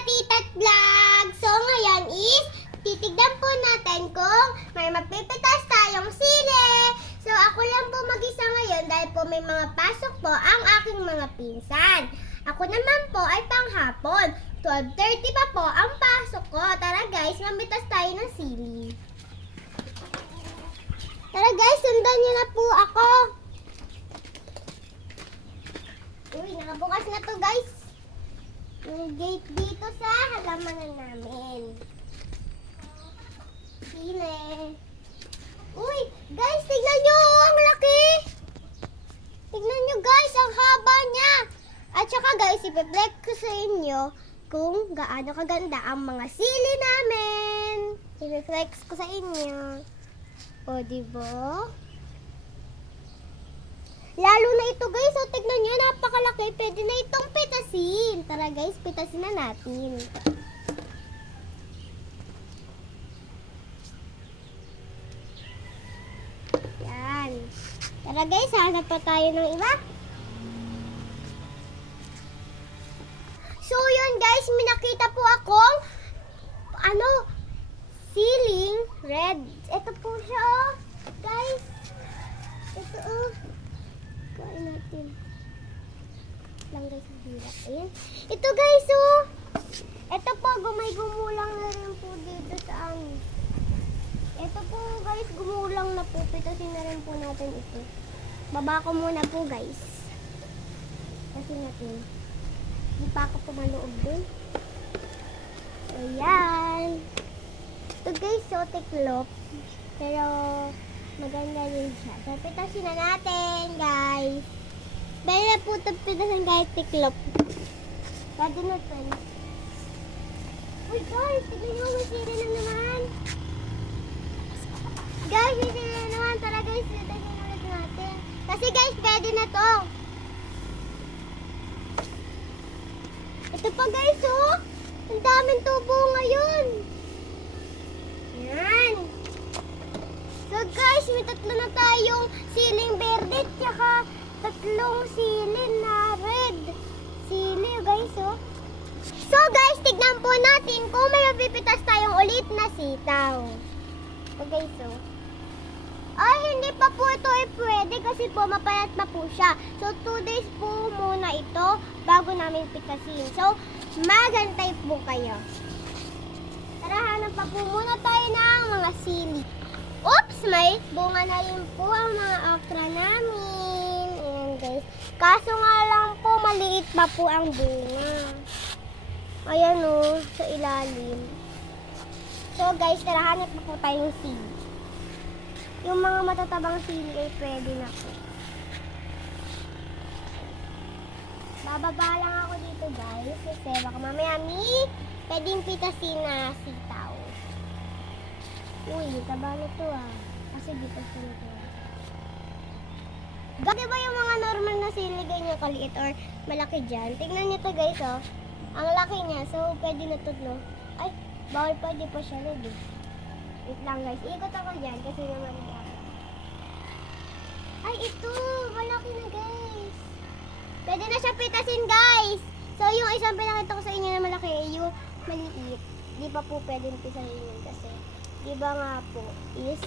Katitat Vlog! So ngayon is, titignan po natin kung may mapipitas tayong sili. So ako lang po mag-isa ngayon dahil po may mga pasok po ang aking mga pinsan. Ako naman po ay panghapon. 12:30 pa po ang pasok ko. Tara guys, mamitas tayo ng sili. Tara guys, sundan niyo na po ako. Uy, nakabukas na to guys. Yung gate dito sa halamanan namin. Sili. Uy, guys, tignan nyo, ang laki. Tignan nyo guys, ang haba niya. At saka guys, ipiplex ko sa inyo kung gaano kaganda ang mga sili namin. Ipiplex ko sa inyo. O, diba? Lalo na ito guys, so tignan nyo, napakalaki. Pwede na itong pitasin. Tara guys, pitasin na natin. Yan. Tara guys, hanap pa tayo ng iba. So yun guys, may nakita po akong siling red. Ito po siya oh. Guys, ito oh. Kain natin. Lang guys, hirap. Ayan. Ito guys oh. Ito po, gumulang na rin po dito sa amin. Ito po guys, gumulang na po. Pitasin na rin po natin ito. Baba ko muna po guys. Kasi natin. Hindi pa ako pumaloob dun. Ayan. Ito guys, so tiklop. Pero maganda rin siya. So, pitasin na natin guys. Dahil na po ito pitasin guys, tiklop. Pwede na ito. Uy guys, tignan nyo, may sili na naman. Guys, may sili na naman. Tara guys, pitasin ulit natin. Kasi guys, pwede na to. Ito pa guys, oh. Ang daming tubo ngayon. Yan. So guys, may tatlo na tayong siling berde tsaka tatlong sili na red. Sili guys, oh. So guys, tignan po natin kung may mapipitas tayong ulit na sitaw. So guys, oh. Ay, hindi pa po ito pwede kasi po mapayat na po siya. So 2 days po muna ito bago namin pitasin. So magantay po kayo. Tara, hanap pa po muna tayo ng mga sili. Oops, may bunga na rin po ang mga okra namin. Ayan guys. Kaso nga lang po, maliit pa po ang bunga. Ayan o, sa ilalim. So guys, tara, hanap pa po tayong sili. Yung mga matatabang sili ay pwede na po. Bababa lang ako dito guys. Kasi baka mamaya pwedeng pitasin na sitaw. Uy, taba na to ah. Kasi dito sa nito. Gagi ba yung mga normal na sili ganyan kaliit or malaki dyan? Tingnan nyo to guys oh. Ang laki niya. So pwede na to no? Ay, bawal pwede pa siya red eh. Wait lang guys. Ikot ako dyan kasi naman ako. Ay, ito. Malaki na guys. Pwede na siya pitasin guys. So yung isang pinakita ko sa inyo na malaki, yung maliit. Di pa po pwedeng pisahin yun kasi. Di ba nga po is...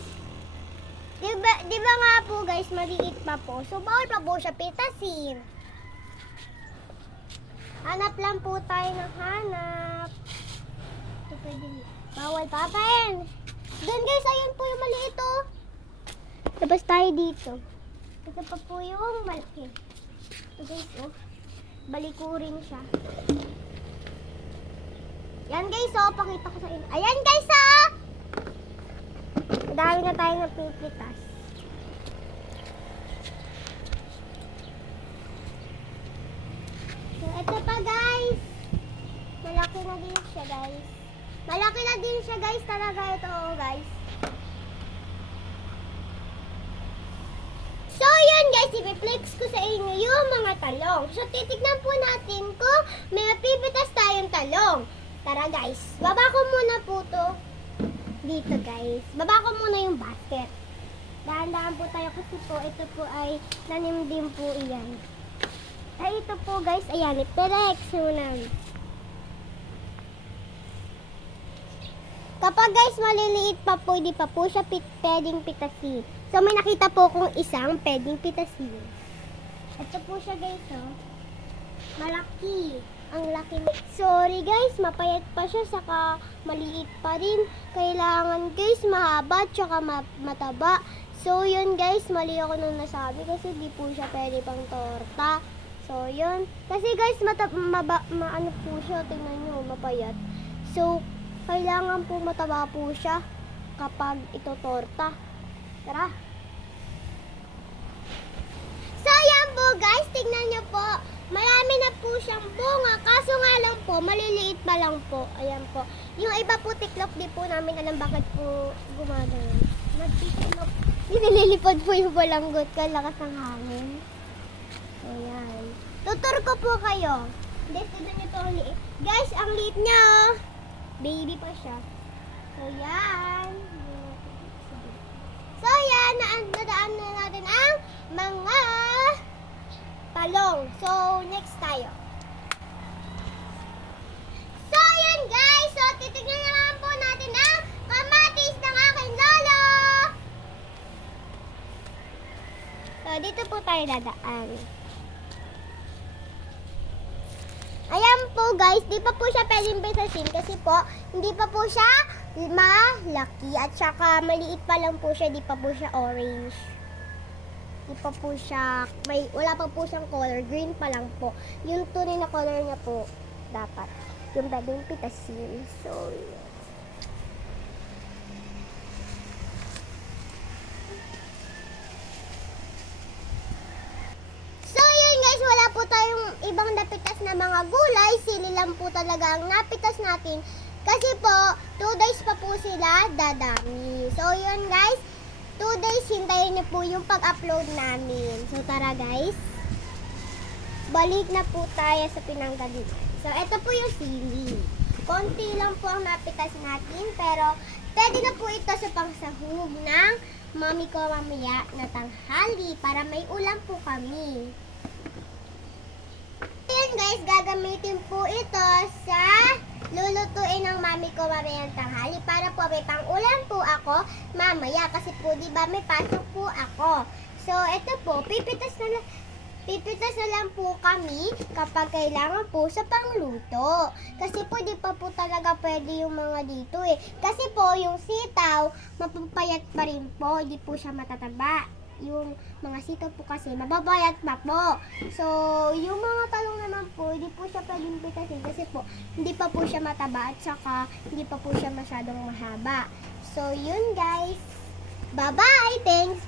Di ba nga po guys, maliit pa po. So bawal pa po siya pitasin. Hanap lang po tayo ng hanap. So pwede. Bawal papain. Doon guys, ayun po yung maliit oh. Labas tayo dito. Ito pa po yung malaki. Ito guys oh. Balikurin siya. Yan guys oh, pakita ko sa inyo. Ayan guys oh. Dami na tayo ng pipitas. So ito pa guys. Malaki na din siya guys. Malaki na din siya guys, talaga ito oh guys. So yun guys, ipiplex ko sa inyo yung mga talong. So titignan po natin kung may mapipitas tayong talong. Tara guys, baba ko muna po to dito guys. Baba ko muna yung basket. Dahan-dahan po tayo kasi po ito po ay tanim din po iyan. Ay ito po guys, ayan, ipelex muna. Kapag guys maliliit pa po, hindi pa po siya pwedeng pitasin. So may nakita po kong isang pwedeng pitasin. Ito po siya guys, oh. Malaki. Ang laki. Sorry guys, mapayat pa siya, saka maliit pa rin. Kailangan guys mahaba tsaka mataba. So yun guys, mali ako nung nasabi kasi di po siya pwede pang torta. So yun. Kasi guys, ano po siya, tingnan nyo, mapayat. So, kailangan po mataba po siya kapag ito torta. Tara. So yan po guys, tingnan nyo po. Marami na po siyang bunga, kaso nga lang po, maliliit pa lang po. Ayan po. Yung iba po tiklop, di po namin alam bakit po gumagano. Nagtiklop. Nililipad po yung balanggot, kalakas ng hangin. Ayan. Tutur ko po kayo. Guys, tignan nyo to ang liit. Guys, ang liit niya, oh. Baby pa siya. So yan. So yan, nadaan na natin ang mga talong. So, next tayo. So, yun guys. So, titignan naman po natin ang kamatis ng aking lolo. So, dito po tayo dadaan. Ayan po guys, di pa po siya pwedeng pitasin kasi po, hindi pa po siya malaki at saka maliit pa lang po siya, di pa po siya orange. Di pa po siya, wala pa po siyang color, green pa lang po. Yung tunay na color niya po, dapat. Yung pwedeng pitasin. So, yun guys, wala po tayong ibang napitas na mga gulay. Sili lang po talaga ang napitas natin. Kasi po, 2 days pa po sila dadami. So, yun guys. 2 days, hintayin niyo po yung pag-upload namin. So, tara guys. Balik na po tayo sa pinanggalingan. So, ito po yung sili. Konti lang po ang napitas natin, pero pwede na po ito sa pangsahog ng mami ko mamaya na tanghali para may ulam po kami. Ayan guys, gagamitin po ito sa lulutuin ng mami ko mamayang tanghali para po may pang-ulam po ako mamaya kasi po di ba may pasok po ako. So ito po, pipitas na lang po kami kapag kailangan po sa pangluto. Kasi po di pa po talaga pwede yung mga dito eh. Kasi po yung sitaw, mapapayat pa rin po, di po siya matataba. Yung mga sitaw po kasi mababayat pa po. So, yung mga talong naman po, hindi po siya pwedeng pitasin kasi po, hindi pa po siya mataba at saka hindi pa po siya masyadong mahaba. So, yun guys. Bye-bye! Thanks